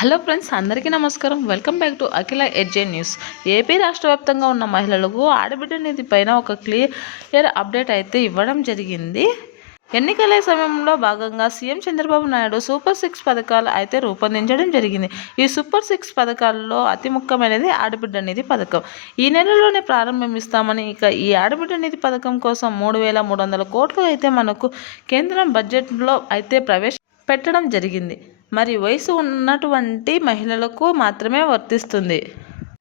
Hello friends, అందరికీ నమస్కారం. Welcome back to Akhila ఎడ్జే న్యూస్. ఏపీ రాష్ట్ర వ్యాప్తంగా ఉన్న మహిళలకు ఆడబిడ్డ నిధి పైన ఒక క్లియర్ అప్డేట్ అయితే ఇవ్వడం జరిగింది. ఎన్నికల సమయంలో భాగంగా సీఎం చంద్రబాబు నాయుడు సూపర్ 6 పథకాలు అయితే రూపొందించడం జరిగింది. ఈ సూపర్ 6 పథకాల్లో అతి ముఖ్యమైనది ఆడబిడ్డ నిధి పథకం. ఈ నెలలోనే ప్రారంభిస్తామని, ఇక ఈ ఆడబిడ్డ నిధి పథకం కోసం 3,300 కోట్లు అయితే మనకు కేంద్రం బడ్జెట్లో అయితే పెట్టడం జరిగింది. మరి వయసు ఉన్నటువంటి మహిళలకు మాత్రమే వర్తిస్తుంది.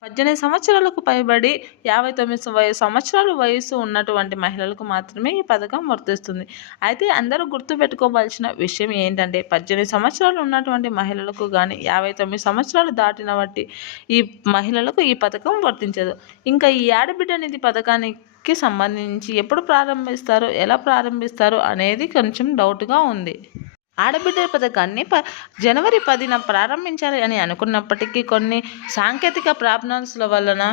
18 సంవత్సరాలకు పైబడి 59 సంవత్సరాల వయసు ఉన్నటువంటి మహిళలకు మాత్రమే ఈ పథకం వర్తిస్తుంది. అయితే అందరూ గుర్తుపెట్టుకోవాల్సిన విషయం ఏంటంటే, 18 సంవత్సరాలు ఉన్నటువంటి మహిళలకు కానీ 59 సంవత్సరాలు దాటిన బట్టి ఈ మహిళలకు ఈ పథకం వర్తించదు. ఇంకా ఈ ఆడబిడ్డ నిధి పథకానికి సంబంధించి ఎప్పుడు ప్రారంభిస్తారు, ఎలా ప్రారంభిస్తారు అనేది కొంచెం డౌట్గా ఉంది. ఆడబిడ్డ పథకాన్ని జనవరి 10న ప్రారంభించాలి అని అనుకున్నప్పటికీ కొన్ని సాంకేతిక ప్రాబ్లమ్స్ల వలన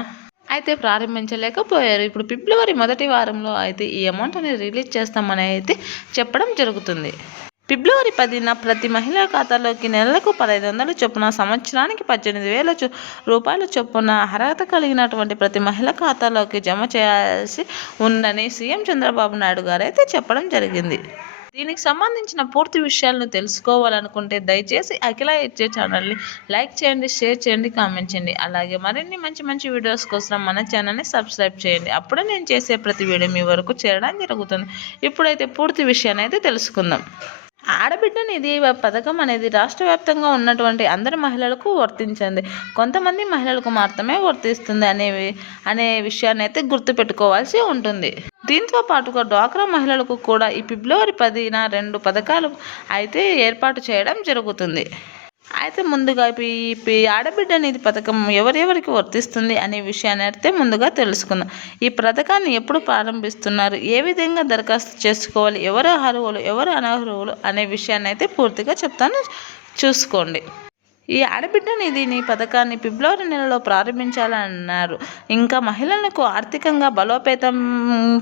అయితే ప్రారంభించలేకపోయారు. ఇప్పుడు ఫిబ్రవరి మొదటి వారంలో అయితే ఈ అమౌంట్ అనేది రిలీజ్ చేస్తామని అయితే చెప్పడం జరుగుతుంది. ఫిబ్రవరి 10న ప్రతి మహిళా ఖాతాలోకి నెలకు 1,500 చొప్పున, సంవత్సరానికి 18,000 రూపాయల చొప్పున అర్హత కలిగినటువంటి ప్రతి మహిళా ఖాతాలోకి జమ చేయాల్సి ఉందని సీఎం చంద్రబాబు నాయుడు గారు అయితే చెప్పడం జరిగింది. దీనికి సంబంధించిన పూర్తి విషయాలను తెలుసుకోవాలనుకుంటే దయచేసి అఖిల ఎడ్జే ఛానల్ని లైక్ చేయండి, షేర్ చేయండి, కామెంట్ చేయండి. అలాగే మరిన్ని మంచి వీడియోస్ కోసం మన ఛానల్ని సబ్స్క్రైబ్ చేయండి. అప్పుడే నేను చేసే ప్రతి వీడియో మీ వరకు చేరడం జరుగుతుంది. ఇప్పుడైతే పూర్తి విషయాన్ని అయితే తెలుసుకుందాం. ఆడబిడ్డ నిధి పథకం అనేది రాష్ట్ర వ్యాప్తంగా ఉన్నటువంటి అందరి మహిళలకు వర్తించింది. కొంతమంది మహిళలకు మాత్రమే వర్తిస్తుంది అనే విషయాన్ని అయితే గుర్తుపెట్టుకోవాల్సి ఉంటుంది. దీంతో పాటుగా డ్వాక్రా మహిళలకు కూడా ఈ ఫిబ్రవరి 10న 2 పథకాలు అయితే ఏర్పాటు చేయడం జరుగుతుంది. అయితే ముందుగా ఈ ఆడబిడ్డ నిధి పథకం ఎవరెవరికి వర్తిస్తుంది అనే విషయాన్ని అయితే ముందుగా తెలుసుకుందాం. ఈ పథకాన్ని ఎప్పుడు ప్రారంభిస్తున్నారు, ఏ విధంగా దరఖాస్తు చేసుకోవాలి, ఎవరు అర్హులు ఎవరు అనర్హులు అనే విషయాన్ని అయితే పూర్తిగా చెప్తాను, చూసుకోండి. ఈ ఆడబిడ్డ నిధిని పథకాన్ని ఫిబ్రవరి నెలలో ప్రారంభించాలన్నారు. ఇంకా మహిళలకు ఆర్థికంగా బలోపేతం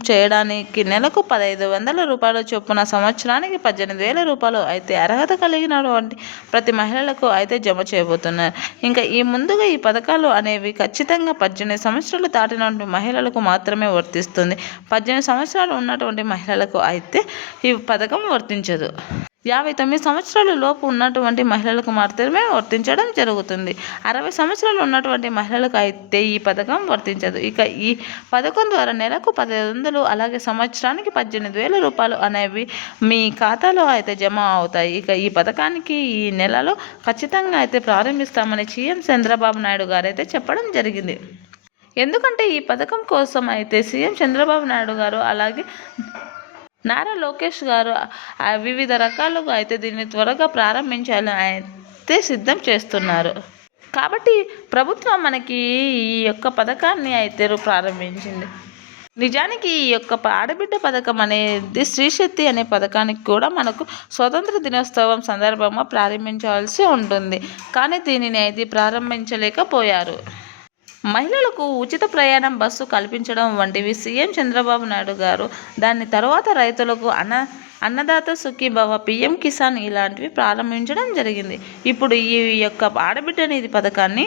చేయడానికి నెలకు 1,500 రూపాయల చొప్పున, సంవత్సరానికి 18,000 రూపాయలు అయితే అర్హత కలిగినటువంటి ప్రతి మహిళలకు అయితే జమ చేయబోతున్నారు. ఇంకా ముందుగా ఈ పథకాలు అనేవి ఖచ్చితంగా 18 సంవత్సరాలు దాటినటువంటి మహిళలకు మాత్రమే వర్తిస్తుంది. 18 సంవత్సరాలు ఉన్నటువంటి మహిళలకు అయితే ఈ పథకం వర్తించదు. 59 సంవత్సరాల లోపు ఉన్నటువంటి మహిళలకు మాత్రమే వర్తించడం జరుగుతుంది. 60 సంవత్సరాలు ఉన్నటువంటి మహిళలకు అయితే ఈ పథకం వర్తించదు. ఇక ఈ పథకం ద్వారా నెలకు 1,500, అలాగే సంవత్సరానికి 18,000 రూపాయలు అనేవి మీ ఖాతాలో అయితే జమ అవుతాయి. ఇక ఈ పథకానికి ఈ నెలలో ఖచ్చితంగా అయితే ప్రారంభిస్తామని సీఎం చంద్రబాబు నాయుడు గారు అయితే చెప్పడం జరిగింది. ఎందుకంటే ఈ పథకం కోసం అయితే సీఎం చంద్రబాబు నాయుడు గారు అలాగే నారా లోకేష్ గారు వివిధ రకాలుగా అయితే దీన్ని త్వరగా ప్రారంభించాలని అయితే సిద్ధం చేస్తున్నారు. కాబట్టి ప్రభుత్వం మనకి ఈ యొక్క పథకాన్ని అయితే ప్రారంభించింది. నిజానికి ఈ యొక్క ఆడబిడ్డ పథకం అనేది స్త్రీశక్తి అనే పథకానికి కూడా మనకు స్వతంత్ర దినోత్సవం సందర్భంగా ప్రారంభించాల్సి ఉంటుంది. కానీ దీనిని అయితే ప్రారంభించలేకపోయారు. మహిళలకు ఉచిత ప్రయాణం బస్సు కల్పించడం వంటివి సీఎం చంద్రబాబు నాయుడు గారు, దాని తర్వాత రైతులకు అన్నదాత సుఖీభవ, పీఎం కిసాన్ ఇలాంటివి ప్రారంభించడం జరిగింది. ఇప్పుడు ఈ యొక్క ఆడబిడ్డ నిధి పథకాన్ని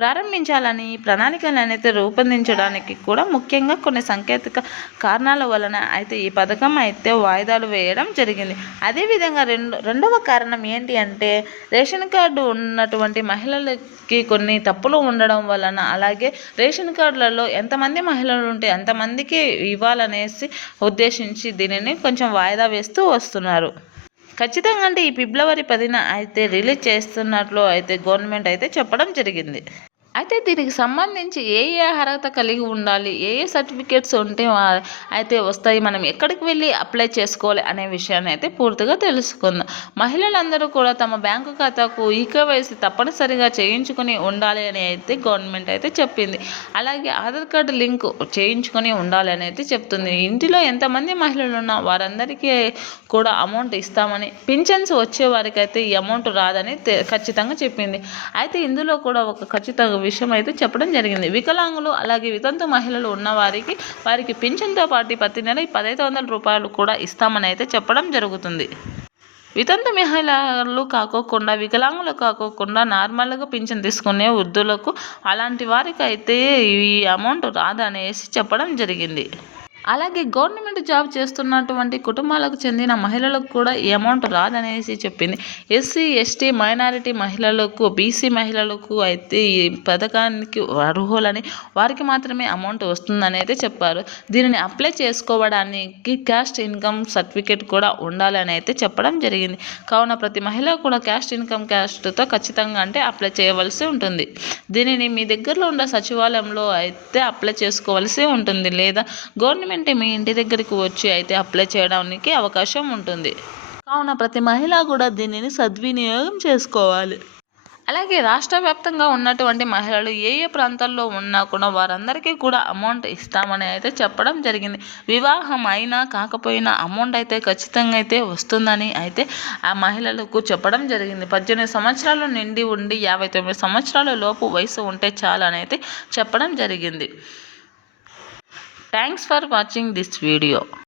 ప్రారంభించాలని ప్రణాళికలను అయితే రూపొందించడానికి కూడా ముఖ్యంగా కొన్ని సాంకేతిక కారణాల వలన అయితే ఈ పథకం అయితే వాయిదాలు వేయడం జరిగింది. అదేవిధంగా రెండవ కారణం ఏంటి అంటే, రేషన్ కార్డు ఉన్నటువంటి మహిళలకి కొన్ని తప్పులు ఉండడం వలన, అలాగే రేషన్ కార్డులలో ఎంతమంది మహిళలు ఉంటే అంతమందికి ఇవ్వాలనేసి ఉద్దేశించి దీనిని కొంచెం వాయిదా వేస్తూ వస్తున్నారు. ఖచ్చితంగా అంటే ఈ ఫిబ్రవరి 10న అయితే రిలీజ్ చేస్తున్నట్లు అయితే గవర్నమెంట్ అయితే చెప్పడం జరిగింది. అయితే దీనికి సంబంధించి ఏ అర్హత కలిగి ఉండాలి, ఏ సర్టిఫికేట్స్ ఉంటే అయితే వస్తాయి, మనం ఎక్కడికి వెళ్ళి అప్లై చేసుకోవాలి అనే విషయాన్ని అయితే పూర్తిగా తెలుసుకుందాం. మహిళలందరూ కూడా తమ బ్యాంకు ఖాతాకు ఈకేవైసీ తప్పనిసరిగా చేయించుకొని ఉండాలి అని అయితే గవర్నమెంట్ అయితే చెప్పింది. అలాగే ఆధార్ కార్డు లింక్ చేయించుకొని ఉండాలి అని అయితే చెప్తుంది. ఇంటిలో ఎంతమంది మహిళలు ఉన్నా వారందరికీ కూడా అమౌంట్ ఇస్తామని, పింఛన్స్ వచ్చే వారికి అయితే ఈ అమౌంట్ రాదని ఖచ్చితంగా చెప్పింది. అయితే ఇందులో కూడా ఒక ఖచ్చితంగా విషయం అయితే చెప్పడం జరిగింది. వికలాంగులు అలాగే వితంతు మహిళలు ఉన్న వారికి పింఛన్తో పాటు ప్రతి నెల 1,500 రూపాయలు కూడా ఇస్తామని అయితే చెప్పడం జరుగుతుంది. వితంతు మహిళలు కాకోకుండా, వికలాంగులు కాకోకుండా నార్మల్గా పింఛన్ తీసుకునే వృద్ధులకు అలాంటి వారికి అయితే ఈ అమౌంట్ రాదనేసి చెప్పడం జరిగింది. అలాగే గవర్నమెంట్ జాబ్ చేస్తున్నటువంటి కుటుంబాలకు చెందిన మహిళలకు కూడా ఈ అమౌంట్ రాదనేసి చెప్పింది. ఎస్సీ, ఎస్టీ, మైనారిటీ మహిళలకు, బీసీ మహిళలకు అయితే ఈ పథకానికి అర్హులని వారికి మాత్రమే అమౌంట్ వస్తుందని అయితే చెప్పారు. దీనిని అప్లై చేసుకోవడానికి క్యాస్ట్ ఇన్కమ్ సర్టిఫికేట్ కూడా ఉండాలని అయితే చెప్పడం జరిగింది. కావున ప్రతి మహిళ కూడా క్యాస్ట్ ఇన్కమ్ క్యాస్ట్తో ఖచ్చితంగా అంటే అప్లై చేయవలసి ఉంటుంది. దీనిని మీ దగ్గరలో ఉన్న సచివాలయంలో అయితే అప్లై చేసుకోవలసి ఉంటుంది, లేదా గవర్నమెంట్ మీ ఇంటి దగ్గరికి వచ్చి అయితే అప్లై చేయడానికి అవకాశం ఉంటుంది. కావున ప్రతి మహిళ కూడా దీనిని సద్వినియోగం చేసుకోవాలి. అలాగే రాష్ట్ర వ్యాప్తంగా ఉన్నటువంటి మహిళలు ఏ ప్రాంతాల్లో ఉన్నా కూడా వారందరికీ కూడా అమౌంట్ ఇస్తామని అయితే చెప్పడం జరిగింది. వివాహం అయినా కాకపోయినా అమౌంట్ అయితే ఖచ్చితంగా అయితే వస్తుందని అయితే ఆ మహిళలకు చెప్పడం జరిగింది. 18 సంవత్సరాలు నిండి ఉండి 59 సంవత్సరాల లోపు వయసు ఉంటే చాలు అని అయితే చెప్పడం జరిగింది. Thanks for watching this video.